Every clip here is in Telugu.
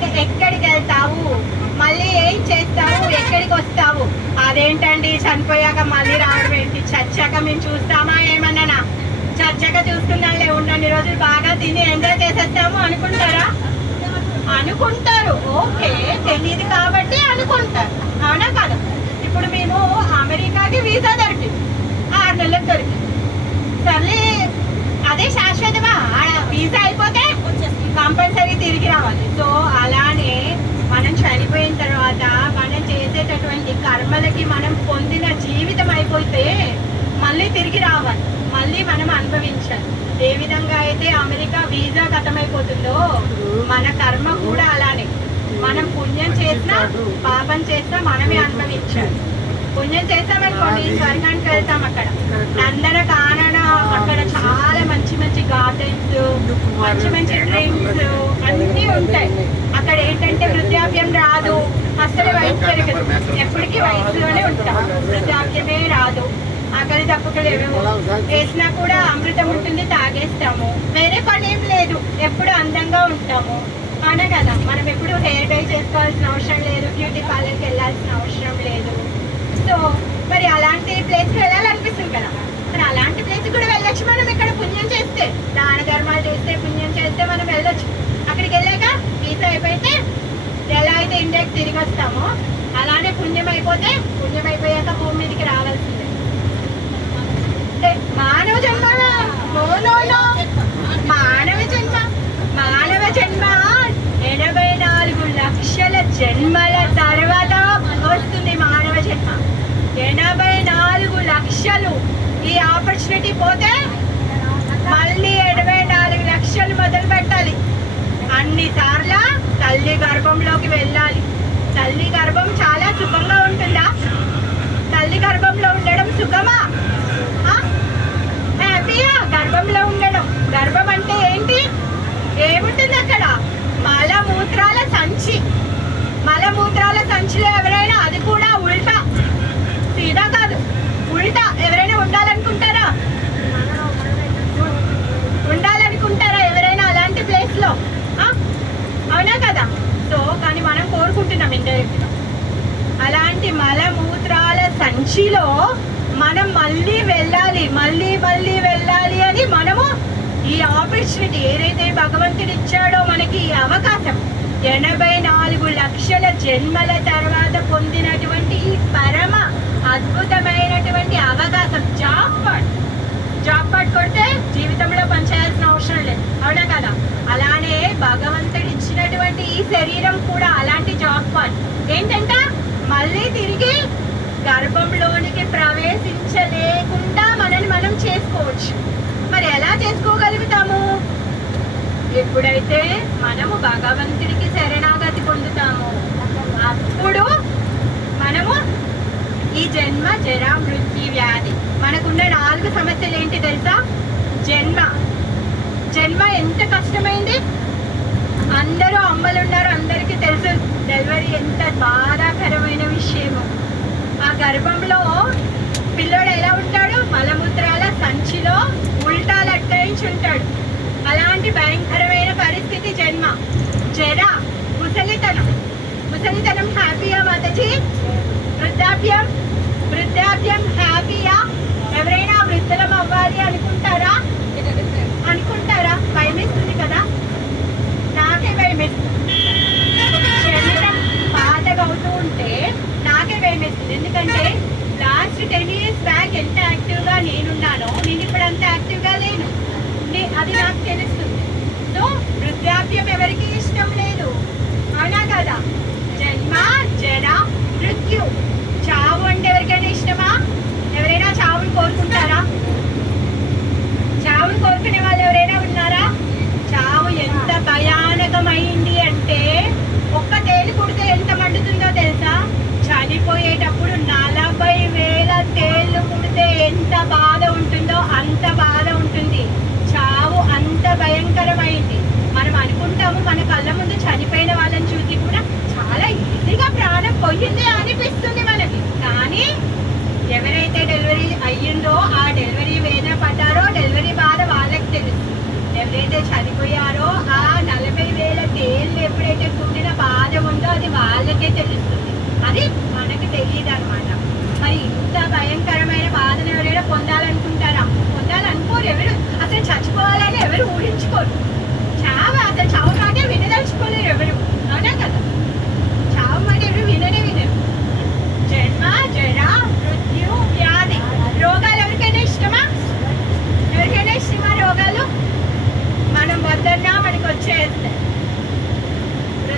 చనిపోతే ఎక్కడికి వెళ్తావు, మళ్ళీ ఏం చేస్తావు, ఎక్కడికి వస్తావు? అదేంటండి చనిపోయాక మళ్ళీ రావడం ఏంటి? చచ్చాక మేము చూస్తామా ఏమన్నానా? చచ్చాక చూసుకున్నాలే, ఉన్నన్ని రోజులు బాగా తిని ఎంజాయ్ చేసేస్తాము అనుకుంటారా? అనుకుంటారు. ఓకే, తెలియదు కాబట్టి అనుకుంటారు, అవునా కదా? ఇప్పుడు మేము అమెరికాకి వీసా దొరికింది, 6 నెలలకు దొరికింది. సర్లే, అదే శాశ్వతమా? వీసా అయిపోతే కంపల్సరీ తిరిగి రావాలి. సో అలానే మనం చనిపోయిన తర్వాత మనం చేసేటటువంటి కర్మలకి మనం పొందిన జీవితం అయిపోతే మళ్ళీ తిరిగి రావాలి, మళ్ళీ మనం అనుభవించాలి. ఏ విధంగా అయితే అమెరికా వీసా ఖతమైపోతుందో మన కర్మ కూడా అలానే. మనం పుణ్యం చేసినా పాపం చేసినా మనమే అనుభవించాలి. పుణ్యం చేస్తామనుకోండి స్వర్గానికి వెళ్తాం. అక్కడ నందన కానన, అక్కడ చాలా మంచి మంచి గార్డెన్స్, మంచి మంచి డ్రింక్స్ అన్నీ ఉంటాయి. అక్కడ ఏంటంటే వృద్ధాప్యం రాదు, అసలు వయసు పెరగదు, ఎప్పటికీ వయసులోనే ఉంటాం, వృద్ధాప్యమే రాదు. ఆకలి తప్పుకలు ఏవేమో వేసినా కూడా అమృతం ఉంటుంది, తాగేస్తాము. వేరే పని ఏం లేదు, ఎప్పుడు అందంగా ఉంటాము, అవునా కదా? మనం ఎప్పుడు హెయిర్ డై చేసుకోవాల్సిన అవసరం లేదు, బ్యూటీ పార్లర్కి వెళ్ళాల్సిన అవసరం లేదు. సో మరి అలాంటి ప్లేస్కి వెళ్ళాలనిపిస్తుంది కదా, మరి అలాంటి ప్లేస్ కూడా వెళ్ళొచ్చు మనం. ఇక్కడ పుణ్యం చేస్తే, దాన ధర్మాలు చేస్తే, పుణ్యం చేస్తే మనం వెళ్ళొచ్చు. అక్కడికి వెళ్ళాక వీసా అయిపోతే ఎలా అయితే ఇండియాకి తిరిగి వస్తామో అలానే పుణ్యం అయిపోతే, పుణ్యం అయిపోయాక భూమి మీదకి రావాల్సిందే. మానవ జన్మ, మానవ జన్మ 84 లక్షల జన్మల తర్వాత వస్తుంది మానవ జన్మ. 84 లక్షలు. ఈ ఆపర్చునిటీ పోతే మళ్ళీ 84 లక్షలు మొదలు పెట్టాలి. అన్నిసార్ల తల్లి గర్భంలోకి వెళ్ళాలి. తల్లి గర్భం చాలా సుఖంగా ఉంటుందా? తల్లి గర్భంలో ఉండడం సుఖమా? హ్యాపీయా గర్భంలో ఉండడం? గర్భం అంటే ఏంటి? ఏముంటుంది అక్కడ? మలమూత్రాల సంచి. మలమూత్రాల సంచిలో ఎవరైనా, అది కూడా ఉల్టా, సీదా కాదు, ఉల్టా ఎవరైనా ఉండాలనుకుంటారా? ఉండాలనుకుంటారా ఎవరైనా అలాంటి ప్లేస్ లో? అవునా కదా? సో కానీ మనం కోరుకుంటున్నాం ఇండైరెక్ట్గా. అలాంటి మలమూత్రాల సంచిలో మనం మళ్ళీ వెళ్ళాలి, మళ్ళీ వెళ్ళాలి అని మనము ఈ ఆపర్చునిటీ ఏదైతే భగవంతుడు ఇచ్చాడో మనకి ఈ అవకాశం, 84 లక్షల జన్మల తర్వాత పొందినటువంటి ఈ పరమ అద్భుతమైనటువంటి అవకాశం. జాబ్ పాట్ కొడితే జీవితంలో పనిచేయాల్సిన అవసరం లేదు, అవునా కదా? అలానే భగవంతుడు ఇచ్చినటువంటి ఈ శరీరం కూడా అలాంటి జాబ్ పాట్. ఏంటంటే మళ్ళీ తిరిగి గర్భంలోనికి ప్రవేశించలేకుండా మనని మనం చేసుకోవచ్చు. మరి ఎలా చేసుకోగలుగుతాము? ఎప్పుడైతే మనము భగవంతుడికి శరణాగతి పొందుతామో అప్పుడు మనము ఈ జన్మ, జర, మృత్యు, వ్యాధి, మనకున్న 4 సమస్యలు ఏంటి తెలుసా? జన్మ ఎంత కష్టమైంది. అందరూ అమ్మలు ఉన్నారు, అందరికీ తెలుసు డెలివరీ ఎంత బాధాకరమైన విషయము. ఆ గర్భంలో పిల్లోడు ఎలా ఉంటాడు? మలమూత్రాల సంచిలో ఉల్టాలు అట్టయించి ఉంటాడు. అలాంటి భయంకరమైన పరిస్థితి జన్మ. జర, ముసలితనం హ్యాపీయా మాతాజీ? వృద్ధాప్యం హ్యాపీయా? ఎవరైనా వృద్ధులం అవ్వాలి అనుకుంటారా? భయమేస్తుంది కదా? నాకే భయమేస్తుంది. శరీరం బాధగా అవుతూ ఉంటే నాకే భయమేస్తుంది. ఎందుకంటే లాస్ట్ 10 years బ్యాక్ ఎంత యాక్టివ్గా నేనున్నానో నేను ఇప్పుడు అంత యాక్టివ్గా లేను, అది నాకు తెలుస్తుంది. సో వృద్ధాప్యం ఎవరికి ఇష్టం లేదు, అవునా కదా? జన్మ, జర, మృత్యు, చావు అంటే ఎవరికైనా ఇష్టమా? ఎవరైనా చావుని కోరుకుంటారా? చావుని కోరుకునే వాళ్ళు ఎవరైనా ఉన్నారా? చావు ఎంత భయానకమైంది అంటే, ఒక్క తేలు కుడితే ఎంత మండుతుందో తెలుసా? చనిపోయేటప్పుడు 40,000 తేళ్లు కుడితే ఎంత బాధ ఉంటుందో అంత బాధ ఉంటుంది. చావు అంత భయంకరమైంది. మనం అనుకుంటాము మన కళ్ళ ముందు చనిపోయిన వాళ్ళని చూసి కూడా చాలా ఈజీగా ప్రాణం పోయింది అనిపిస్తుంది మనకి. కానీ ఎవరైతే డెలివరీ అయ్యిందో, ఆ డెలివరీ వేదన పడ్డారో, డెలివరీ బాధ వాళ్ళకి తెలుస్తుంది. ఎవరైతే చనిపోయారో ఆ 40,000 తేళ్ళు ఎప్పుడైతే కూడిన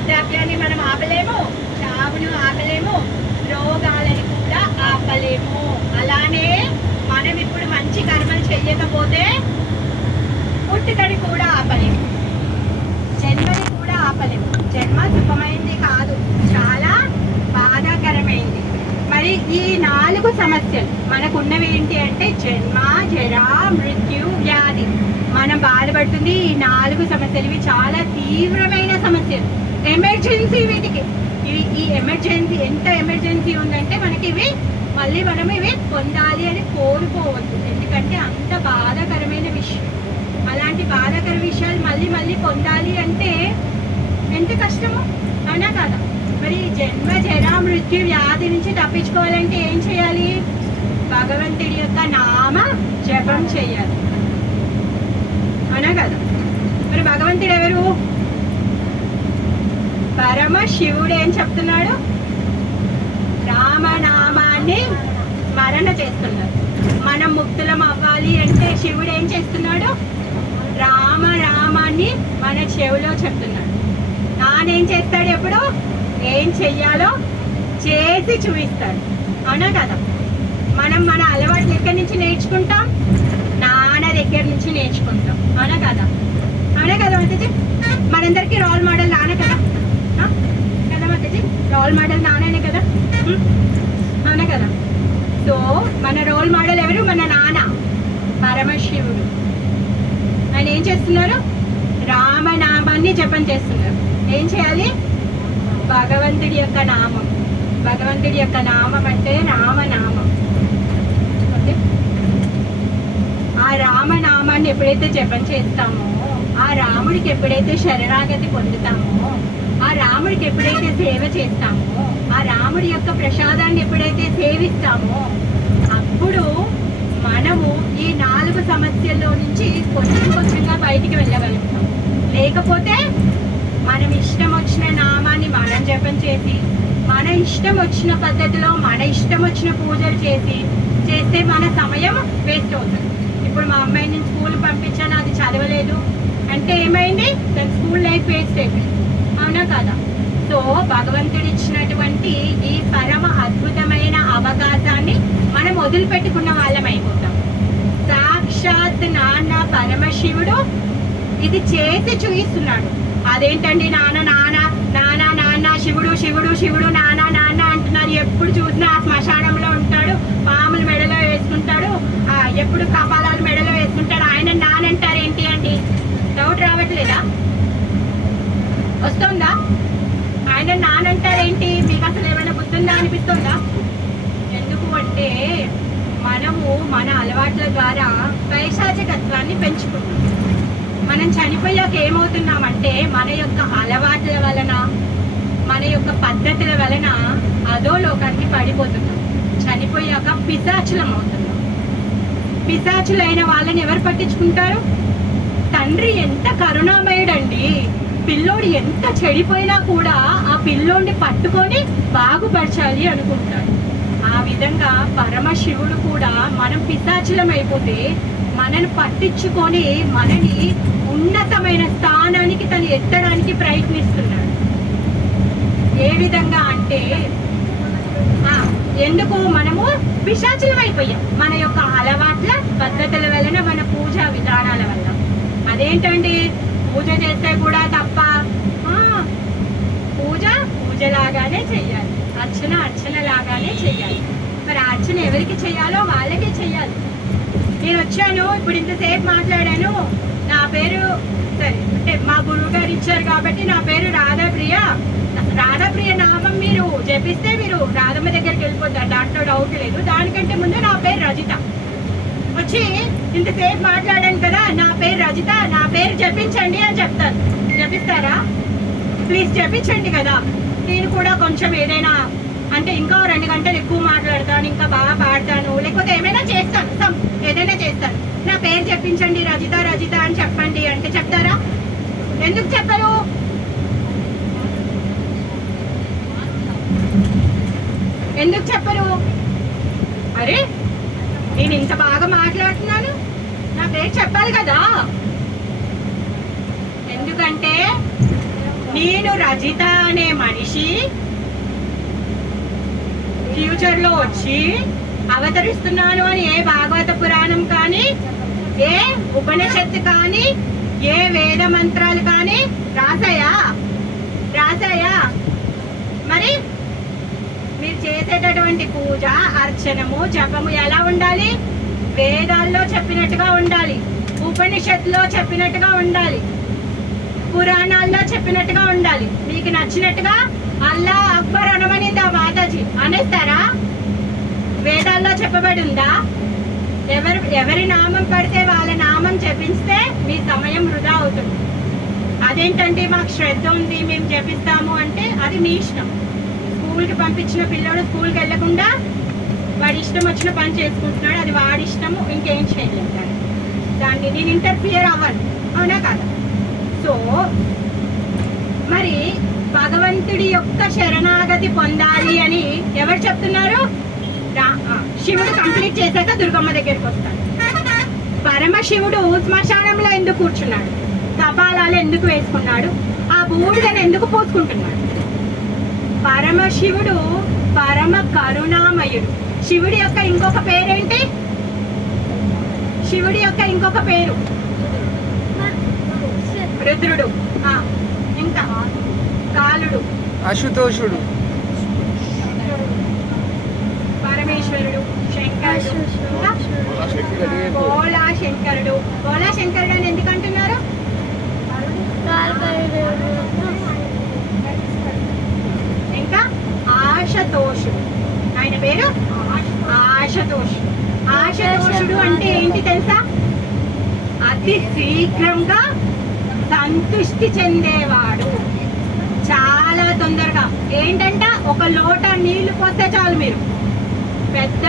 వృద్ధాప్యాన్ని మనం ఆపలేము, చావును ఆపలేము, రోగాలని కూడా ఆపలేము. అలానే మనం ఇప్పుడు మంచి కర్మలు చెయ్యకపోతే పుట్టుకని కూడా ఆపలేము, జన్మని కూడా ఆపలేము. జన్మ సుఖమైంది కాదు, చాలా బాధాకరమైంది. మరి ఈ 4 సమస్యలు మనకున్నవి ఏంటి అంటే జన్మ, జరా, మృత్యు, వ్యాధి. మనం బాధపడుతుంది ఈ 4 సమస్యలు. ఇవి చాలా తీవ్రమైన సమస్యలు, ఎమర్జెన్సీ. వీటికి ఈ ఎమర్జెన్సీ ఎంత ఎమర్జెన్సీ ఉందంటే మనకి ఇవి మళ్ళీ మనం ఇవి పొందాలి అని కోరుకోవద్దు, ఎందుకంటే అంత బాధాకరమైన విషయం. అలాంటి బాధాకర విషయాలు మళ్ళీ మళ్ళీ పొందాలి అంటే ఎంత కష్టమో, అవునా కదా? మరి జన్మ, జరా, మృత్యు, వ్యాధి నుంచి తప్పించుకోవాలంటే ఏం చేయాలి? భగవంతుడి యొక్క నామ జపం చేయాలి, అవునా కదా? మరి భగవంతుడు ఎవరు? పరమ శివుడు. ఏం చెప్తున్నాడు? రామనామాన్ని స్మరణ చేస్తున్నారు. మనం ముక్తులం అవ్వాలి అంటే శివుడు ఏం చేస్తున్నాడు? రామాన్ని మన చెవిలో చెప్తున్నాడు. నానేం చేస్తాడు? ఎప్పుడు ఏం చెయ్యాలో చేసి చూపిస్తాడు, అవునా కదా? మనం మన అలవాట్లు ఎక్కడి నుంచి నేర్చుకుంటాం? నాన్న దగ్గర నుంచి నేర్చుకుంటాం, అవునా కదా? అవునా కదా మాతాజీ? మనందరికీ రోల్ మోడల్ నాన్న కదా, కదా మాతాజీ? రోల్ మోడల్ నాన్ననే కదా, అవునా కదా? సో మన రోల్ మోడల్ ఎవరు? మన నాన్న పరమశివుడు. ఆయన ఏం చేస్తున్నారు? రామనామాన్ని జపం చేస్తున్నారు. ఏం చేయాలి? భగవంతుడి యొక్క నామం. భగవంతుడి యొక్క నామం అంటే రామనామం. ఓకే, ఆ రామనామాన్ని ఎప్పుడైతే జపం చేస్తామో, ఆ రాముడికి ఎప్పుడైతే శరణాగతి పొందుతామో, ఆ రాముడికి ఎప్పుడైతే సేవ చేస్తామో, ఆ రాముడి యొక్క ప్రసాదాన్ని ఎప్పుడైతే సేవిస్తామో, అప్పుడు మనము ఈ 4 సమస్యల్లో నుంచి కొంచెం కొంచెంగా బయటికి వెళ్ళగలుగుతాం. లేకపోతే మనం ఇష్టం వచ్చిన నామాన్ని మనం జపం చేసి, మన ఇష్టం వచ్చిన పద్ధతిలో మన ఇష్టం వచ్చిన పూజలు చేస్తే మన సమయం వేస్ట్ అవుతుంది. ఇప్పుడు మా అమ్మాయిని నేను స్కూల్ పంపించాను, అది చదవలేదు అంటే ఏమైంది? తన స్కూల్ లైఫ్ వేస్ట్ అయిపోయింది, అవునా కదా? సో భగవంతుడు ఇచ్చినటువంటి ఈ పరమ అద్భుతమైన అవకాశాన్ని మనం వదిలిపెట్టుకున్న వాళ్ళం అయిపోతాం. సాక్షాత్ నాన్న పరమశివుడు ఇది చేసి చూపిస్తున్నాడు. అదేంటండి నాన్న నాన్న నాన్న నాన్న, శివుడు శివుడు శివుడు, నాన్న నాన్న అంటున్నారు. ఎప్పుడు చూసినా ఆ శ్మశానంలో ఉంటాడు, పాములు మెడలో వేసుకుంటాడు, ఎప్పుడు కపాలాలు మెడలో వేసుకుంటాడు. ఆయన నాన్న అంటారు ఏంటి అండి? డౌట్ రావట్లేదా? వస్తుందా? ఆయన నాన్న అంటారేంటి? మీకు అసలు ఏమైనా గుర్తుందా అనిపిస్తుందా? ఎందుకు అంటే మనము మన అలవాట్ల ద్వారా పైశాచికత్వాన్ని పెంచుకుంటాం. మనం చనిపోయాక ఏమవుతున్నామంటే మన యొక్క అలవాట్ల వలన, మన యొక్క పద్ధతుల వలన అధోలోకానికి పడిపోతున్నాం. చనిపోయాక పిశాచులం అవుతున్నాం. పిశాచులైన వాళ్ళని ఎవరు పట్టించుకుంటారు? తండ్రి ఎంత కరుణామయుడండి. పిల్లోడు ఎంత చెడిపోయినా కూడా ఆ పిల్లోడిని పట్టుకొని బాగుపరచాలి అనుకుంటాడు. ఆ విధంగా పరమశివుడు కూడా మనం పిశాచులం అయిపోతే మనని పట్టించుకొని మనని ఉన్నతమైన స్థానానికి తను ఎత్తడానికి ప్రయత్నిస్తున్నాడు. ఏ విధంగా అంటే ఎందుకు మనము పిశాచులం అయిపోయాం? మన యొక్క అలవాట్ల పద్ధతుల వలన, మన పూజా విధానాల వల్ల. అదేంటండి? పూజ చేస్తే కూడా తప్ప? పూజలాగానే చెయ్యాలి, అర్చన లాగానే చెయ్యాలి. మరి అర్చన ఎవరికి చెయ్యాలో వాళ్ళకే చెయ్యాలి. నేను వచ్చాను, ఇప్పుడు ఇంతసేపు మాట్లాడాను, నా పేరు సరే అంటే మా గురువు గారు ఇచ్చారు కాబట్టి నా పేరు రాధాప్రియ. రాధాప్రియ నామం మీరు జపిస్తే మీరు రాధమ్మ దగ్గరికి వెళ్ళిపోతారు, దాంట్లో డౌట్ లేదు. దానికంటే ముందు నా పేరు రజిత. వచ్చి ఇంతసేపు మాట్లాడాను కదా, నా పేరు రజిత, నా పేరు జపించండి అని చెప్తారు. జపిస్తారా? ప్లీజ్ జపించండి కదా. నేను కూడా కొంచెం ఏదైనా అంటే ఇంకా 2 గంటలు ఎక్కువ మాట్లాడతాను, ఇంకా బాగా పాడతాను, లేకపోతే ఏమైనా చేస్తాను, ఏదైనా చేస్తాను. నా పేరు చెప్పించండి, రజిత రజిత అని చెప్పండి అంటే చెప్తారా? ఎందుకు చెప్పరు? ఎందుకు చెప్పరు? అరే నేను ఇంత బాగా మాట్లాడుతున్నాను, నా పేరు చెప్పాలి కదా. ఎందుకంటే నేను రజిత అనే మనిషి ఫ్యూచర్ లో వచ్చి అవతరిస్తున్నాను అని ఏ భాగవత పురాణం కానీ, ఏ ఉపనిషత్తు కానీ, ఏ వేద మంత్రాలు కానీ రాసాయా? మరి మీరు చేసేటటువంటి పూజ, అర్చనము, జపము ఎలా ఉండాలి? వేదాల్లో చెప్పినట్టుగా ఉండాలి, ఉపనిషత్తులో చెప్పినట్టుగా ఉండాలి, పురాణాల్లో చెప్పినట్టుగా ఉండాలి. మీకు నచ్చినట్టుగా అల్లా అక్బర్ అనమనిందా మాతాజీ అనేస్తారా? వేదాల్లో చెప్పబడి ఉందా? ఎవరి నామం పడితే వాళ్ళ నామం జపిస్తే మీ సమయం వృధా అవుతుంది. అదేంటంటే మాకు శ్రద్ధ ఉంది మేము జపిస్తాము అంటే అది మీ ఇష్టం. స్కూల్కి పంపించిన పిల్లోడు స్కూల్కి వెళ్ళకుండా వాడి ఇష్టం వచ్చిన పని చేసుకుంటున్నాడు, అది వాడి ఇష్టము, ఇంకేం చేయలేదు. దాన్ని నేను ఇంటర్ఫియర్ అవ్వను, అవునా కదా? సో మరి భగవంతుడి యొక్క శరణాగతి పొందాలి అని ఎవరు చెప్తున్నారు? శివుడు కంప్లీట్ చేశాక దుర్గమ్మ దగ్గరికి వస్తాడు. పరమశివుడు శ్మశానంలో ఎందుకు కూర్చున్నాడు? కపాలాలు ఎందుకు వేసుకున్నాడు? ఆ బూడిదని ఎందుకు పోసుకుంటున్నాడు? పరమశివుడు పరమ కరుణామయుడు. శివుడి యొక్క ఇంకొక పేరేంటి? శివుడి యొక్క ఇంకొక పేరు రుద్రుడు, ఇంకా కాలుడు, అశుతోషుడు, పరమేశ్వరుడు, శంకరుడు, బోలా శంకరుడు. బోలా శంకరుడు అని ఎందుకు అంటున్నారు? ఇంకా ఆశతోషుడు, ఆయన పేరు ఆశతోషుడు. ఆశతోషుడు అంటే ఏంటి తెలుసా? అతి శీఘ్రంగా సంతృష్టి చెందేవాడు. చాలా తొందరగా ఏంటంట, ఒక లోట నీళ్లు పోస్తే చాలు, మీరు పెద్ద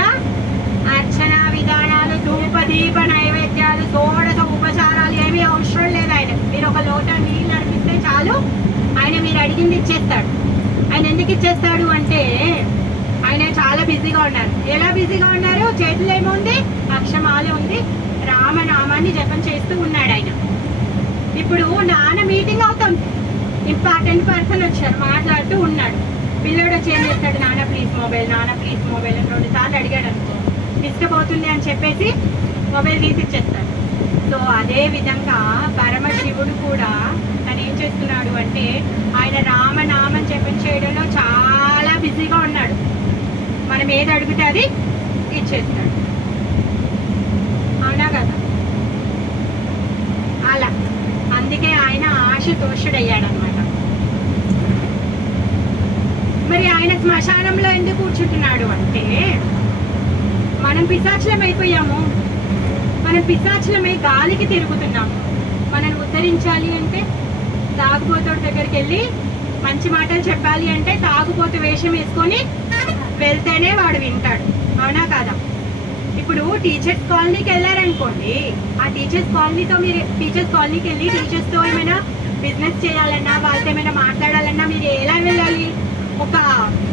అర్చన విధానాలు, ధూప దీప నైవేద్యాలు, షోడశ ఉపచారాలు ఏమీ అవసరం లేదు. ఆయన మీరు ఒక లోట నీళ్ళు అర్పిస్తే చాలు, ఆయన మీరు అడిగింది ఇచ్చేస్తాడు. ఆయన ఎందుకు ఇచ్చేస్తాడు అంటే ఆయన చాలా బిజీగా ఉన్నారు. ఎలా బిజీగా ఉన్నారు? చేతులు ఏముంది? అక్షమాల ఉంది, రామనామాన్ని జపం చేస్తూ ఉన్నాడు ఆయన. ఇప్పుడు నాన్న మీటింగ్ అవుతుంది, ఇంపార్టెంట్ పర్సన్ వచ్చారు, మాట్లాడుతూ ఉన్నాడు. పిల్లడు వచ్చి ఏం చేస్తాడు? నాన్న ప్లీజ్ మొబైల్, నాన్న ప్లీజ్ మొబైల్ అని 2 సార్లు అడిగాడు అనుకో, డిస్టర్బ్ అవుతుంది అని చెప్పేసి మొబైల్ తీసి ఇచ్చేస్తాడు. సో అదే విధంగా పరమశివుడు కూడా తను ఏం చేస్తున్నాడు అంటే ఆయన రామనామం జపం చేయడంలో చాలా బిజీగా ఉన్నాడు. మనం ఏది అడిగితే అది ఇచ్చేస్తాడు, అవునా కదా? అలా అందుకే ఆయన ఆశతోషుడయ్యాడు అనమాట. మరి ఆయన శ్మశానంలో ఎందుకు కూర్చుంటున్నాడు అంటే మనం పిశాచులం అయిపోయాము, మనం పిశాచులమై గాలికి తిరుగుతున్నాము. మనల్ని ఉద్ధరించాలి అంటే తాగుబోతుడి దగ్గరికి వెళ్ళి మంచి మాటలు చెప్పాలి అంటే తాగుబోతు వేషం వేసుకొని వెళ్తేనే వాడు వింటాడు, అవునా కాదా? ఇప్పుడు టీచర్స్ కాలనీకి వెళ్ళారనుకోండి, ఆ టీచర్స్ కాలనీతో మీరు టీచర్స్ కాలనీకి వెళ్ళి టీచర్స్తో ఏమైనా బిజినెస్ చేయాలన్నా, వాళ్ళతో ఏమైనా మాట్లాడాలన్నా మీరు ఎలా వెళ్ళాలి? ఒక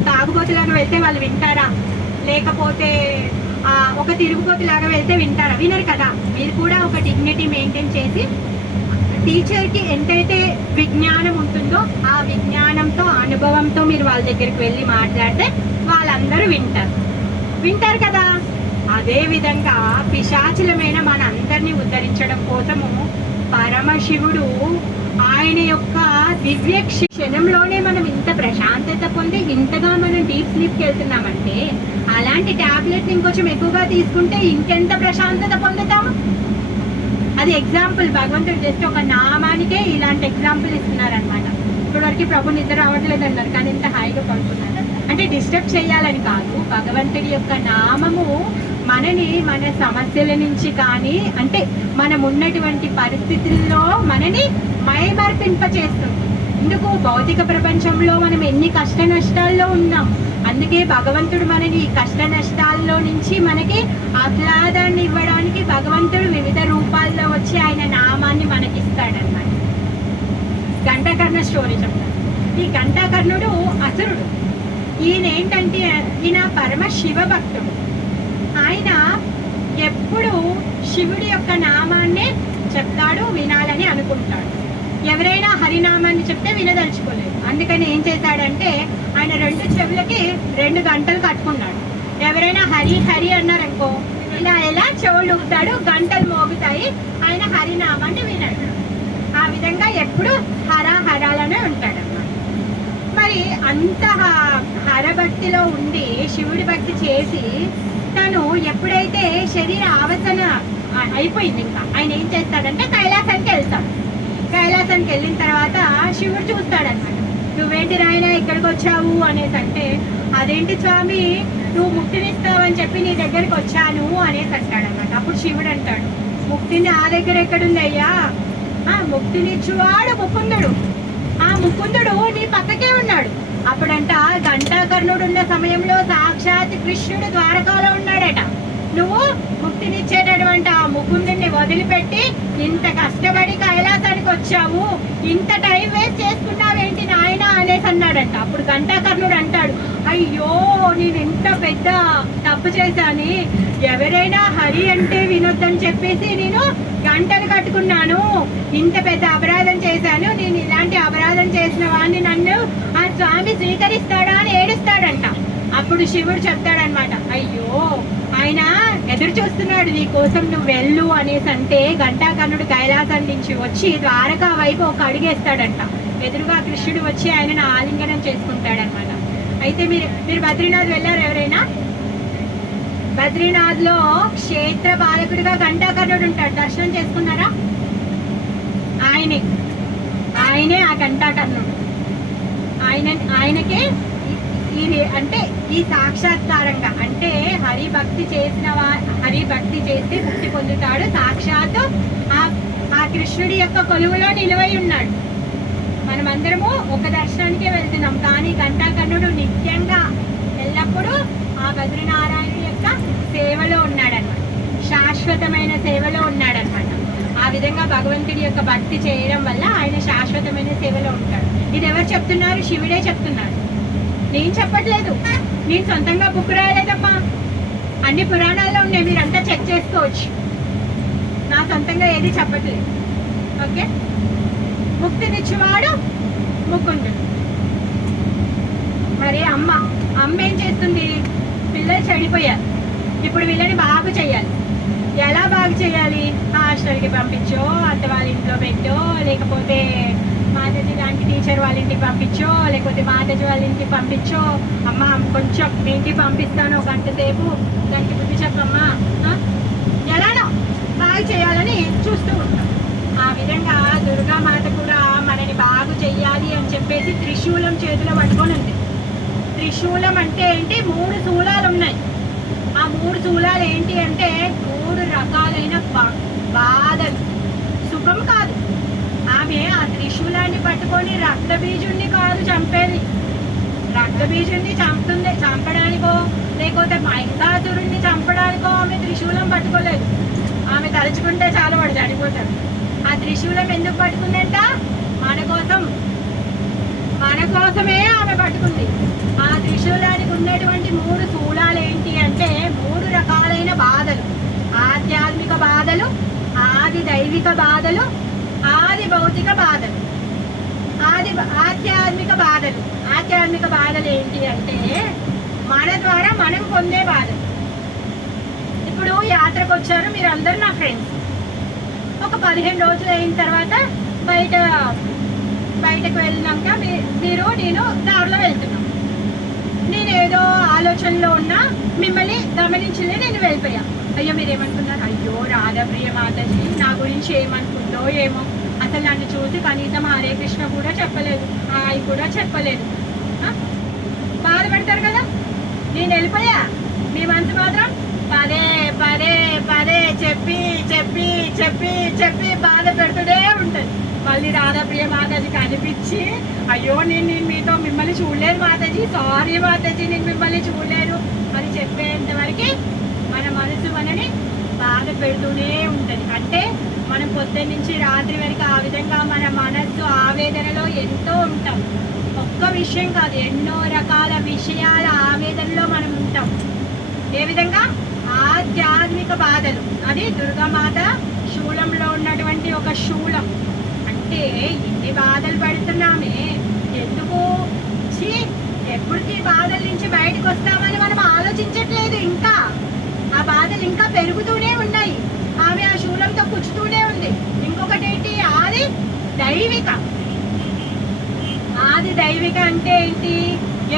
తాగుబోతులాగా వెళ్తే వాళ్ళు వింటారా? లేకపోతే ఒక తిరుగుబోతులాగా వెళ్తే వింటారా? వినరు కదా. మీరు కూడా ఒక డిగ్నిటీ మెయింటైన్ చేసి టీచర్కి ఎంతైతే విజ్ఞానం ఉంటుందో ఆ విజ్ఞానంతో, అనుభవంతో మీరు వాళ్ళ దగ్గరికి వెళ్ళి మాట్లాడితే వాళ్ళందరూ వింటారు కదా. అదే విధంగా పిశాచులమైన మన అందరినీ ఉద్ధరించడం కోసము పరమశివుడు ఆయన యొక్క దివ్య క్షణంలోనే మనం ఇంత ప్రశాంతత పొంది ఇంతగా మనం డీప్ స్లీప్కి వెళ్తున్నామంటే అలాంటి టాబ్లెట్ ఇంకొంచెం ఎక్కువగా తీసుకుంటే ఇంకెంత ప్రశాంతత పొందుతాము. అది ఎగ్జాంపుల్, భగవంతుడు జస్ట్ ఒక నామానికే ఇలాంటి ఎగ్జాంపుల్ ఇస్తున్నారనమాట. ఇప్పటివరకు ప్రభు నిద్ర రావట్లేదు అన్నారు, కానీ ఇంత హాయిగా పడుతున్నారు. అంటే డిస్టర్బ్ చేయాలని కాదు, భగవంతుడి యొక్క నామము మనని మన సమస్యల నుంచి కానీ, అంటే మనం ఉన్నటువంటి పరిస్థితుల్లో మనని మైమర్పింపచేస్తుంది. ఎందుకు? భౌతిక ప్రపంచంలో మనం ఎన్ని కష్ట నష్టాల్లో ఉన్నాం. అందుకే భగవంతుడు మనని ఈ కష్ట నష్టాల్లో నుంచి మనకి ఆహ్లాదాన్ని ఇవ్వడానికి భగవంతుడు వివిధ రూపాల్లో వచ్చి ఆయన నామాన్ని మనకిస్తాడన్నమాట. ఘంటాకర్ణ స్టోరీ చెప్తాను. ఈ ఘంటాకర్ణుడు అసురుడు. ఈయన ఏంటంటే ఈయన పరమ శివ భక్తుడు. ఆయన ఎప్పుడు శివుడి యొక్క నామాన్నే చెప్తాడు, వినాలని అనుకుంటాడు. ఎవరైనా హరినామాన్ని చెప్తే వినదలుచుకోలేదు. అందుకని ఏం చేశాడంటే ఆయన 2 చెవులకి 2 గంటలు కట్టుకున్నాడు. ఎవరైనా హరి హరి అన్నారనుకో ఇలా ఎలా చెవులు ఊపుతాడు, గంటలు మోగుతాయి, ఆయన హరినామాన్ని వినడు. ఆ విధంగా ఎప్పుడు హరాలనే ఉంటాడన్నమాట. మరి అంత హరభక్తిలో ఉండి శివుడి భక్తి చేసి తను ఎప్పుడైతే శరీర ఆవసన అయిపోయింది, ఇంకా ఆయన ఏం చేస్తాడంటే కైలాసానికి వెళ్తాడు. కైలాసానికి వెళ్ళిన తర్వాత శివుడు చూస్తాడనమాట. నువ్వేంటి నాయన ఇక్కడికి వచ్చావు అనేసి అంటే, అదేంటి స్వామి నువ్వు ముక్తినిస్తావని చెప్పి నీ దగ్గరికి వచ్చాను అనేసి అంటాడనమాట. అప్పుడు శివుడు అంటాడు, ముక్తి నా దగ్గర ఎక్కడుంది అయ్యా, ముక్తినిచ్చువాడు ముకుందుడు, ఆ ముకుందుడు నీ పక్కకే ఉన్నాడు. అప్పుడంట ఘంటాకర్ణుడు ఉన్న సమయంలో సాక్షాత్ కృష్ణుడు ద్వారకాలో ఉన్నాడట. నువ్వు ముక్తినిచ్చేటటువంటి ఆ ముకుందుని వదిలిపెట్టి ఇంత కష్టపడి కైలాసానికి వచ్చావు, ఇంత టైం వేస్ట్ చేసుకున్నావేంటి నాయన అనేసి అన్నాడంట. అప్పుడు ఘంటాకర్ణుడు అంటాడు, అయ్యో నేను ఇంత పెద్ద తప్పు చేశాను, ఎవరైనా హరి అంటే వినొద్దని చెప్పేసి నేను గంటలు కట్టుకున్నాను, ఇంత పెద్ద అపరాధం చేశాను, నేను ఇలాంటి అపరాధం చేసిన వాడిని నన్ను ఆ స్వామి స్వీకరిస్తాడా అని ఏడుస్తాడంట. అప్పుడు శివుడు చెప్తాడనమాట, అయ్యో ఆయన ఎదురు చూస్తున్నాడు నీ కోసం, నువ్వు వెళ్ళు అనేసి అంటే ఘంటాకర్ణుడు కైలాసం నుంచి వచ్చి ద్వారకా వైపు ఒక అడుగేస్తాడంట. ఎదురుగా కృష్ణుడు వచ్చి ఆయనను ఆలింగనం చేసుకుంటాడనమాట. అయితే మీరు బద్రీనాథ్ వెళ్ళారు ఎవరైనా? బద్రీనాథ్ లో క్షేత్ర పాలకుడిగా ఘంటాకర్ణుడు ఉంటాడు, దర్శనం చేసుకున్నారా? ఆయనే ఆ ఘంటాకర్ణుడు. ఆయనకే ఇది అంటే ఈ సాక్షాత్కారంగా అంటే హరిభక్తి చేసి ముక్తి పొందుతాడు. సాక్షాత్ ఆ కృష్ణుడి యొక్క కొలువులో నిలువై ఉన్నాడు. మనమందరము ఒక దర్శనానికే వెళ్తున్నాం, కానీ ఘంటాకర్ణుడు నిత్యంగా ఎల్లప్పుడూ ఆ బద్రీనారాయణ యొక్క సేవలో ఉన్నాడనమాట, శాశ్వతమైన సేవలో ఉన్నాడనమాట. ఆ విధంగా భగవంతుడి యొక్క భక్తి చేయడం వల్ల ఆయన శాశ్వతమైన సేవలో ఉంటాడు. ఇది ఎవరు చెప్తున్నారు? శివుడే చెప్తున్నారు, నేను చెప్పట్లేదు, నేను సొంతంగా బుక్ రాయలేదమ్మా, అన్ని పురాణాల్లో ఉన్నాయి, మీరంతా చెక్ చేసుకోవచ్చు. నా సొంతంగా ఏది చెప్పట్లేదు. ఓకే, ముక్తినిచ్చేవాడు ముకుందుడు. మరి అమ్మ ఏం చేస్తుంది? పిల్లలు చెడిపోయారు, ఇప్పుడు వీళ్ళని బాగు చేయాలి. ఎలా బాగు చేయాలి? హాస్టల్కి పంపించో, అత్త వాళ్ళ ఇంట్లో పెట్టో, లేకపోతే మాతాజీ లాంటి టీచర్ వాళ్ళ ఇంటికి పంపించో, లేకపోతే మాతాజీ వాళ్ళ ఇంటికి పంపించో. అమ్మ కొంచెం మీ ఇంటికి పంపిస్తాను, ఒక గంట సేపు దానికి బుద్ధి చెప్పమ్మా, ఎలానో బాగు చేయాలని చూస్తూ ఉంటాం. ఆ విధంగా దుర్గామాత కూడా మనని బాగు చెయ్యాలి అని చెప్పేసి త్రిశూలం చేతిలో పట్టుకొని ఉంది. త్రిశూలం అంటే ఏంటి? 3 శూలాలు ఉన్నాయి. ఆ 3 శూలాలు ఏంటి అంటే 3 రకాలైన బాధలు, సుఖం కాదు. ఆమె ఆ త్రిశూలాన్ని పట్టుకొని రక్తబీజుణ్ణి కాదు చంపేది, రక్తబీజుణ్ణి చంపడానికో లేకపోతే మహిషాసురుణ్ణి చంపడానికో ఆమె త్రిశూలం పట్టుకోలేదు. ఆమె తలుచుకుంటే చాలు వాడు చనిపోతాడు. ఆ త్రిశూలం ఎందుకు పట్టుకుందంట? మన కోసమే ఆమె పట్టుకుంది. ఆ త్రిశూలానికి ఉన్నటువంటి 3 శూలాలు ఏంటి అంటే 3 రకాలైన బాధలు, ఆధ్యాత్మిక బాధలు, ఆది దైవిక బాధలు, ఆది భౌతిక బాధలు. ఆధ్యాత్మిక బాధలు ఏంటి అంటే మన ద్వారా మనం పొందే బాధలు. ఇప్పుడు యాత్రకు వచ్చారు మీరు అందరూ నా ఫ్రెండ్స్, ఒక 15 రోజులు అయిన తర్వాత బయటకు వెళ్ళినాక నేను దారిలో వెళ్తున్నాను. నేను ఏదో ఆలోచనలో ఉన్నా, మిమ్మల్ని గమనించలే, నేను వెళ్ళిపోయా. అయ్యో మీరేమనుకున్నారు? అయ్యో రాధాప్రియ మాతాజీ నా గురించి ఏమనుకుందో ఏమో, అసలు నన్ను చూసి కనీసం హరే కృష్ణ కూడా చెప్పలేదు, హాయ్ కూడా చెప్పలేదు. బాధపడతారు కదా. నేను వెళ్ళిపోయా, మీ మనసు మాత్రం పదే పదే పదే చెప్పి చెప్పి చెప్పి చెప్పి బాధ పెడుతూనే ఉంటుంది. మళ్ళీ రాధాప్రియ మాతాజీ కనిపించి, అయ్యో నేను మిమ్మల్ని చూడలేదు మాతాజీ, సారీ మాతాజీ నేను మిమ్మల్ని చూడలేదు అని చెప్పేంత వరకు మన మనసు మనని బాధ పెడుతూనే ఉంటుంది. అంటే మనం పొద్దున్న నుంచి రాత్రి వరకు ఆ విధంగా మన మనస్సు ఆవేదనలో ఎంతో ఉంటాం. ఒక్క విషయం కాదు, ఎన్నో రకాల విషయాల ఆవేదనలో మనం ఉంటాం. ఏ విధంగా? ఆధ్యాత్మిక బాధలు. అది దుర్గామాత శూలంలో ఉన్నటువంటి ఒక శూలం. అంటే అంటే ఇన్ని బాధలు పడుతున్నామే ఎందుకు? ఛీ, ఎప్పటికీ బాధల నుంచి బయటకు వస్తామని మనం ఆలోచించట్లేదు. ఇంకా ఆ బాధలు ఇంకా పెరుగుతూనే ఉన్నాయి. ఆమె ఆ శూలంతో కూర్చుతూనే ఉంది. ఇంకొకటి ఏంటి? ఆది దైవిక. ఆది దైవిక అంటే ఏంటి?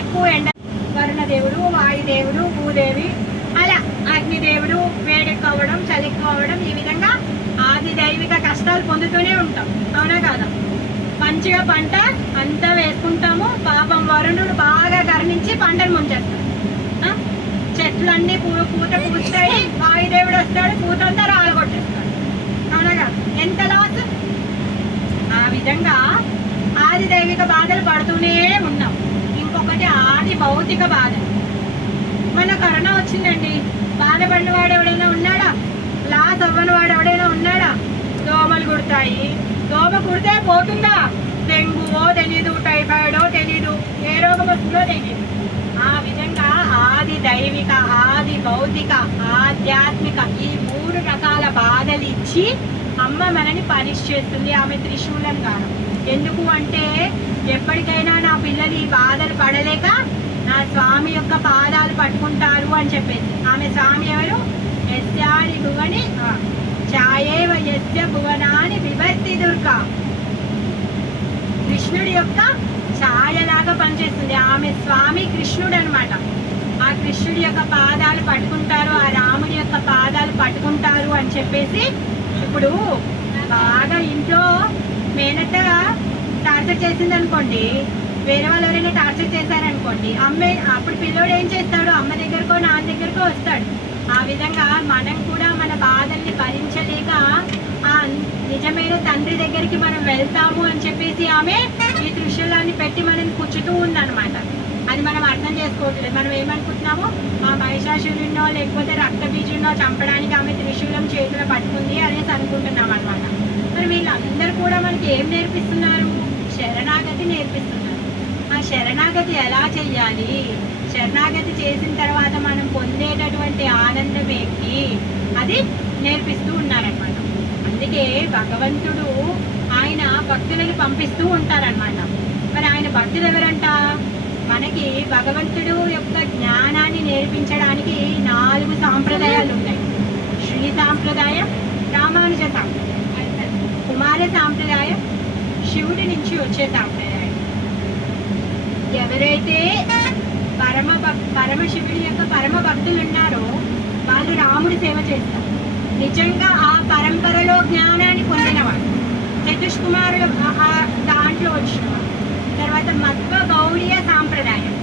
ఎక్కువ ఎండ, వరుణదేవుడు, వాయుదేవుడు, భూదేవి, అలా అగ్నిదేవుడు వేడెక్కువడం, చలిక్కువడం, ఈ విధంగా ఆది దైవిక కష్టాలు పొందుతూనే ఉంటాం. అవునా కాదా? మంచిగా పంట అంతా వేసుకుంటాము, పాపం వరుణుడు బాగా గర్ణించి పంటను ముంచేస్తాడు. చెట్లన్నీ పూత పూస్తాయి, వాయుదేవుడు వస్తాడు, పూత అంతా రాలగొట్టేస్తాడు. అవునా కాదు? ఎంత లాస్! ఆ విధంగా ఆది దైవిక బాధలు పడుతూనే ఉన్నాం. ఇంకొకటి ఆది భౌతిక బాధ. మన కరోనా వచ్చిందండి, బాధపడిన వాడు ఎవడైనా ఉన్నాడా? లాస్ అవ్వని వాడు ఎవడైనా ఉన్నాడా? దోమలు కుడతాయి. దోమ కుడితే పోతుందా? డెంగువో తెలీదు, టైఫాయిడో తెలీదు, ఏ రోగం వస్తుందో తెలీదు. ఆ విధంగా ఆది దైవిక, ఆది భౌతిక, ఆధ్యాత్మిక ఈ 3 రకాల బాధలు ఇచ్చి అమ్మ మనని పనిష్ చేస్తుంది. ఆమె త్రిశూలం గాను. ఎందుకు అంటే ఎప్పటికైనా నా పిల్లలు ఈ బాధలు పడలేక నా స్వామి యొక్క పాదాలు పట్టుకుంటారు అని చెప్పేసి. ఆమె స్వామి ఎవరు? యస్యాని భువని ఛాయేవ యస్య భువనాని విభర్తి దుర్గా. కృష్ణుడి యొక్క ఛాయలాగా పనిచేస్తుంది. ఆమె స్వామి కృష్ణుడు అనమాట. ఆ కృష్ణుడి యొక్క పాదాలు పట్టుకుంటారు, ఆ రాముడి యొక్క పాదాలు పట్టుకుంటారు అని చెప్పేసి. ఇప్పుడు బాగా ఇంట్లో మేనత్త టార్చర్ చేసింది అనుకోండి, వేరే వాళ్ళు ఎవరైనా టార్చర్ చేశారనుకోండి, అప్పుడు పిల్లోడు ఏం చేస్తాడు? అమ్మ దగ్గరకో నాన్న దగ్గరకో వస్తాడు. ఆ విధంగా మనం కూడా మన బాధల్ని భరించలేక ఆ నిజమైన తండ్రి దగ్గరికి మనం వెళ్తాము అని చెప్పేసి ఆమె ఈ త్రిశూలాన్ని పెట్టి మనం కూర్చుతూ ఉందన్నమాట. అది మనం అర్థం చేసుకోవట్లేదు. మనం ఏమనుకుంటున్నామో ఆ మహిషాసురుడినో లేకపోతే రక్తబీజుడినో చంపడానికి ఆమె త్రిశూలం చేతిలో పట్టుకుంది అనేసి అనుకుంటున్నాం అనమాట. మరి వీళ్ళందరూ కూడా మనకి ఏం నేర్పిస్తున్నారు? శరణాగతి నేర్పిస్తున్నారు. ఆ శరణాగతి ఎలా చెయ్యాలి, శరణాగతి చేసిన తర్వాత మనం పొందేటటువంటి ఆనందం ఏంటి, అది నేర్పిస్తూ ఉన్నారనమాట. అందుకే భగవంతుడు ఆయన భక్తులను పంపిస్తూ ఉంటారనమాట. మరి ఆయన భక్తులు ఎవరంట? మనకి భగవంతుడు యొక్క జ్ఞానాన్ని నేర్పించడానికి 4 సాంప్రదాయాలు ఉన్నాయి. శ్రీ సాంప్రదాయం, రామానుజ సాంప్రదాయం, కుమార సాంప్రదాయం, శివుడి నుంచి వచ్చే సాంప్రదాయం. ఎవరైతే పరమశివుడి యొక్క పరమ భక్తులు ఉన్నారో వాళ్ళు రాముడి సేవ చేస్తారు. నిజంగా ఆ పరంపరలో జ్ఞానాన్ని పొందినవాడు చతుష్కుమారులు దాంట్లో వచ్చినవాడు. తర్వాత మధ్వ గౌడీయ సాంప్రదాయం.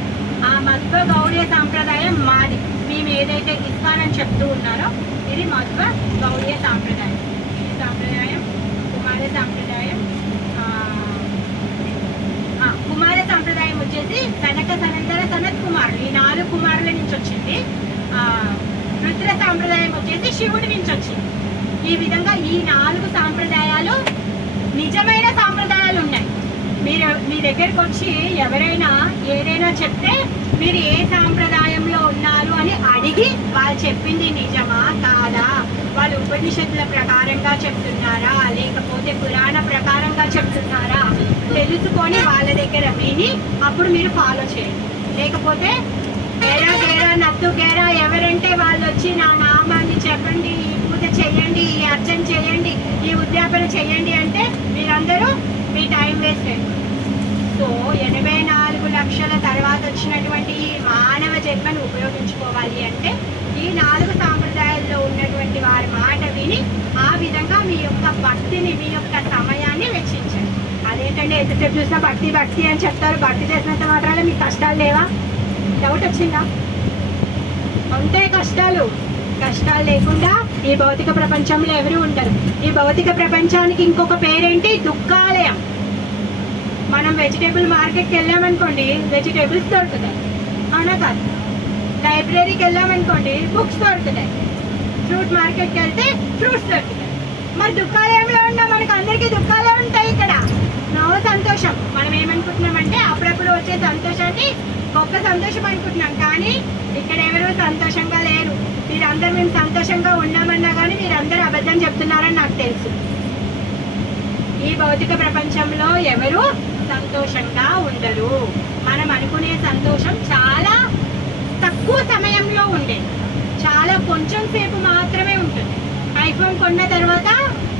ఆ మధ్వ గౌడీయ సాంప్రదాయం మాది. మేము ఏదైతే ఇస్కాన్ చెప్తూ ఉన్నారో ఇది మధ్వ గౌడీయ సాంప్రదాయం. ఈ సాంప్రదాయం కుమార సాంప్రదాయం. కుమార సాంప్రదాయం వచ్చేసి సనక సనందర సనత్ కుమారులు, ఈ 4 కుమారుల నుంచి వచ్చింది. రుద్ర సాంప్రదాయం వచ్చేసి శివుడి నుంచి వచ్చింది. ఈ విధంగా ఈ 4 సాంప్రదాయాలు నిజమైన సాంప్రదాయాలు ఉన్నాయి. మీరు మీ దగ్గరకు వచ్చి ఎవరైనా ఏదైనా చెప్తే మీరు ఏ సాంప్రదాయంలో ఉన్నారు అని అడిగి వాళ్ళు చెప్పింది నిజమా కాదా, వాళ్ళు ఉపనిషత్తుల ప్రకారంగా చెప్తున్నారా లేకపోతే పురాణ ప్రకారంగా చెప్తున్నారా తెలుసుకొని వాళ్ళ దగ్గర విని అప్పుడు మీరు ఫాలో చేయండి. లేకపోతే గేరా గేరా నత్తు గేరా ఎవరంటే వాళ్ళు వచ్చి నా నామాన్ని చెప్పండి, ఈ పూజ చేయండి, ఈ అర్చన చేయండి, ఈ ఉద్యాపన చేయండి అంటే మీరందరూ మీ టైం వేస్ట్ అయ్యింది. సో 84 లక్షల తర్వాత వచ్చినటువంటి ఈ మానవ జన్మను ఉపయోగించుకోవాలి అంటే ఈ 4 సాంప్రదాయాల్లో ఉన్నటువంటి వారి మాట విని ఆ విధంగా మీ యొక్క భక్తిని, మీ యొక్క సమయాన్ని వెచ్చించండి. అదేంటంటే ఎంతసేపు చూసినా భక్తి భక్తి అని చెప్తారు, భక్తి చేసినంత మాత్రాన మీకు కష్టాలు లేవా? డౌట్ వచ్చిందా? అంతే కష్టాలు లేకుండా ఈ భౌతిక ప్రపంచంలో ఎవరు ఉండరు. ఈ భౌతిక ప్రపంచానికి ఇంకొక పేరేంటి? దుఃఖాలయం. మనం వెజిటేబుల్ మార్కెట్కి వెళ్ళామనుకోండి వెజిటేబుల్స్ దొరుకుతాయి, అవునా కాదు? లైబ్రరీకి వెళ్ళామనుకోండి బుక్స్ దొరుకుతాయి, ఫ్రూట్ మార్కెట్కి వెళ్తే ఫ్రూట్స్ దొరుకుతాయి. మరి దుఃఖాలయంలో ఉన్నా మనకు అందరికీ దుఃఖాలే ఉంటాయి. ఇక్కడ నో సంతోషం. మనం ఏమనుకుంటున్నామంటే అప్పుడప్పుడు వచ్చే సంతోషాన్ని గొప్ప సంతోషం అనుకుంటున్నాం, కానీ ఇక్కడ ఎవరు సంతోషంగా లేరు. మీరందరూ మేము సంతోషంగా ఉన్నామన్నా కానీ మీరందరూ అబద్ధం చెప్తున్నారని నాకు తెలుసు. ఈ భౌతిక ప్రపంచంలో ఎవరు సంతోషంగా ఉండరు. మనం అనుకునే సంతోషం చాలా తక్కువ సమయంలో ఉండేది, చాలా కొంచెం సేపు మాత్రమే ఉంటుంది. ఐఫోన్ కొన్న తర్వాత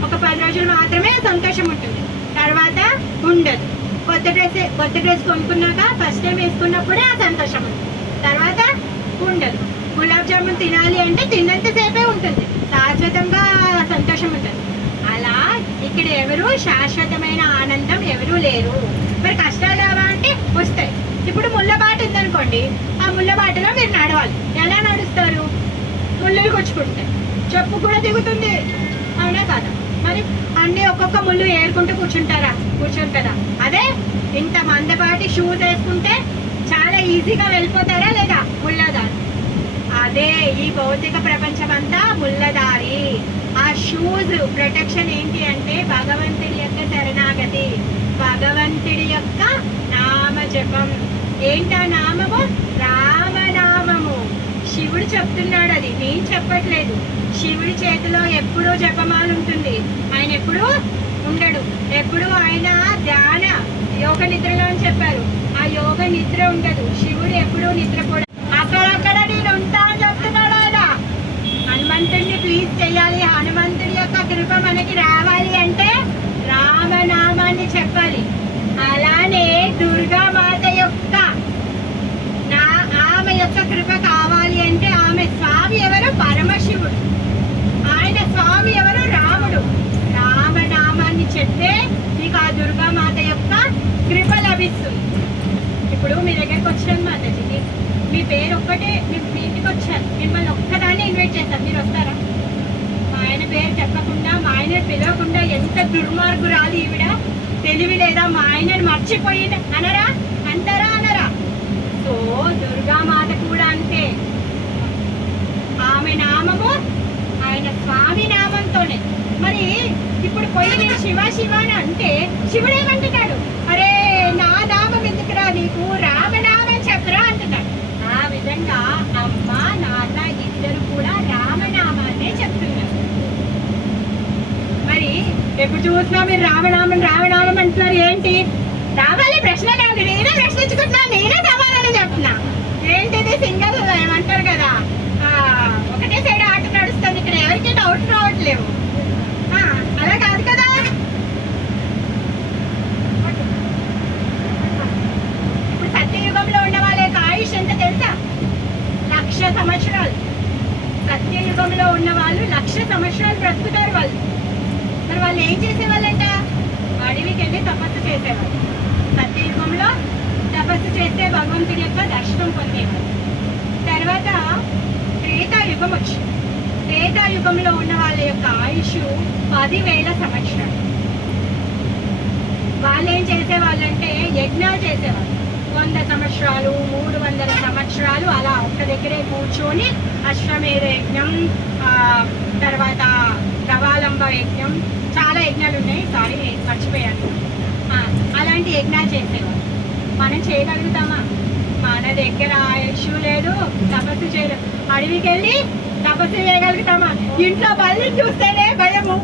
ఒక 10 రోజులు మాత్రమే సంతోషం ఉంటుంది, తర్వాత ఉండదు. కొత్త డ్రెస్ కొనుక్కున్నాక ఫస్ట్ టైం వేసుకున్నప్పుడే ఆ సంతోషం ఉంటుంది, తర్వాత ఉండదు. గులాబ్ జామున్ తినాలి అంటే తిన్నంతసేపే ఉంటుంది, శాశ్వతంగా సంతోషం ఉంటుంది. అలా ఇక్కడ ఎవరు శాశ్వతమైన ఆనందం ఎవరూ లేరు. మరి కష్టాలు రావా అంటే వస్తాయి. ఇప్పుడు ముళ్ళబాట ఉందనుకోండి, ఆ ముళ్ళబాటలో మీరు నడవాలి. ఎలా నడుస్తారు? ముళ్ళులు కొచ్చుకుంటాయి, చెప్పు కూడా దిగుతుంది, అవునా కదా? మరి అన్ని ఒక్కొక్క ముళ్ళు ఏరుకుంటూ కూర్చుంటారు కదా. అదే ఇంత మందపాటి షూస్ వేసుకుంటే చాలా ఈజీగా వెళ్ళిపోతారా లేదా? ముళ్ళదారి. అదే ఈ భౌతిక ప్రపంచం అంతా ముళ్ళదారి. ఆ షూస్ ప్రొటెక్షన్ ఏంటి అంటే భగవంతుడి యొక్క శరణాగతి, భగవంతుడి యొక్క నామ జపం. ఏంటా నామము? రామనామము. శివుడు చెప్తున్నాడు, అది నేను చెప్పట్లేదు. శివుడి చేతిలో ఎప్పుడూ జపమాల ఉంటుంది, ఆయన ఎప్పుడూ ఉండడు. ఎప్పుడు ఆయన ధ్యాన యోగ నిద్రలో అని చెప్పారు, ఆ యోగ నిద్ర ఉండదు. శివుడు ఎప్పుడూ నిద్రపోడు. అక్కడక్కడ నేను ఉంటా అని చెప్తున్నాడు ఆయన. హనుమంతుడిని ప్లీజ్ చెయ్యాలి, హనుమంతుడి యొక్క కృప మనకి రావాలి అంటే రామనామాన్ని చెప్పాలి. అలానే దుర్గామాత యొక్క ఆమె యొక్క కృప కావాలి అంటే ఆమె స్వామి ఎవరు? పరమశివుడు. ఆయన స్వామి ఎవరు? రాముడు. రామనామాన్ని చెప్తే మీకు ఆ దుర్గామాత యొక్క కృప లభిస్తుంది. ఇప్పుడు మీ దగ్గరకు వచ్చాను మాతాజీకి, మీ పేరు ఒక్కటే, మీ ఇంటికి వచ్చాను, మిమ్మల్ని ఒక్కదాన్ని ఇన్వైట్ చేశాను, మీరు వస్తారా? మా ఆయన పేరు చెప్పకుండా, మా ఆయన పిలవకుండా ఎంత దుర్మార్గురాలు ఈవిడ, తెలివి లేదా? మా ఆయనని మర్చిపోయింది అనరా? అంటారా అనరా? సో దుర్గామాత కూడా అంతే. ఆమె నామము ఆయన స్వామి నామంతోనే. మరి ఇప్పుడు పోయి నేను శివ శివ అని అంటే శివుడు ఏమంటున్నాడు? అరే నా నామం ఎందుకురా నీకు, రామనామం చెప్పరా అంటున్నాడు. ఆ విధంగా అమ్మ నాన్న ఇద్దరు కూడా రామనామాన్నే చెప్తున్నారు. మరి ఎప్పుడు చూసినా మీరు రామనామం రామనామం అంటున్నారు, ఏంటి? రావాలి ప్రశ్న లేదు, నేనే ప్రశ్నించుకుంటున్నా, నేనే సమాధానం చెప్తున్నా. ఏంటిది సింగల్ ఏమంటారు కదా, ఒకటే సైడ్ ఆట నడుస్తుంది, ఇక్కడ ఎవరికి డౌట్ రావట్లేవు. అలా కాదు కదా. ఇప్పుడు సత్యయుగంలో ఉన్న వాళ్ళ యొక్క ఆయుష్ ఎంత తెలుసా? 1,00,000 సంవత్సరాలు. సత్యయుగంలో ఉన్న వాళ్ళు 1,00,000 సంవత్సరాలు బ్రతుకుతారు వాళ్ళు. మరి వాళ్ళు ఏం చేసేవాళ్ళంట? అడవికి వెళ్ళి తపస్సు చేసేవాళ్ళు. సత్యయుగంలో తపస్సు చేస్తే భగవంతుడి యొక్క దర్శనం పొందేవారు. తర్వాత త్రేతాయుగం వచ్చింది. త్రేతాయుగంలో ఉన్న వాళ్ళ యొక్క ఆయుష్ 10,000 సంవత్సరాలు. వాళ్ళు ఏం చేసేవాళ్ళంటే యజ్ఞాలు చేసేవాళ్ళు. 100 సంవత్సరాలు, 300 సంవత్సరాలు అలా ఒక్క దగ్గరే కూర్చొని అశ్వమేధ యజ్ఞం, తర్వాత గవాలంబ యజ్ఞం, చాలా యజ్ఞాలు ఉన్నాయి, సారీ నేను మర్చిపోయాను. అలాంటి యజ్ఞాలు చేసేవాళ్ళు. మనం చేయగలుగుతామా? మన దగ్గర ఆయుష్ లేదు, తపస్సు చేయలేదు. అడవికి వెళ్ళి తపస్సు చేయగలుగుతామా? ఇంట్లో బల్లిని చూస్తేనే భయము,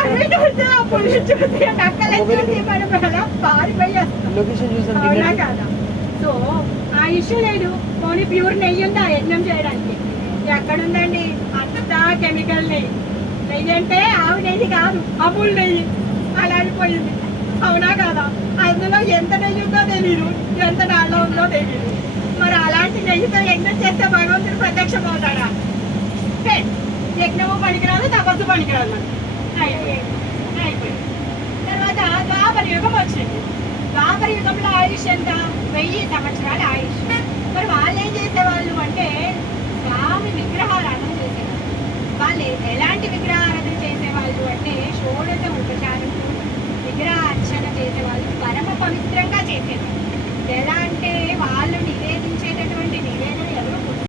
అడవి చూస్తే పులిని చూస్తే నక్కలు చూసి మనం పారిపోయేస్తాం, అవునా కదా? సో ఆయుష్ లేదు. పోనీ ప్యూర్ నెయ్యి ఉందా యజ్ఞం చేయడానికి? ఎక్కడుందండి? అంతా కెమికల్ నెయ్యి. నెయ్యి అంటే ఆవు నెయ్యి కాదు, అమూల్ నెయ్యి. అలా అయిపోయింది, అవునా కదా? అందులో ఎంత నెయ్యి ఉందో తెలియదు, ఎంత నాలో ఉందో తెలియదు. మరి అలాంటి నెయ్యితో యజ్ఞం చేస్తే భగవంతుడు ప్రత్యక్షం అవుతాడా? యజ్ఞము పనికిరాదు, తపస్సు పనికిరాదు. అయిపోయింది. తర్వాత ద్వాపర యుగం వచ్చింది. ద్వాపర యుగంలో ఆయుష్ ఎంత? 1000 సంవత్సరాలు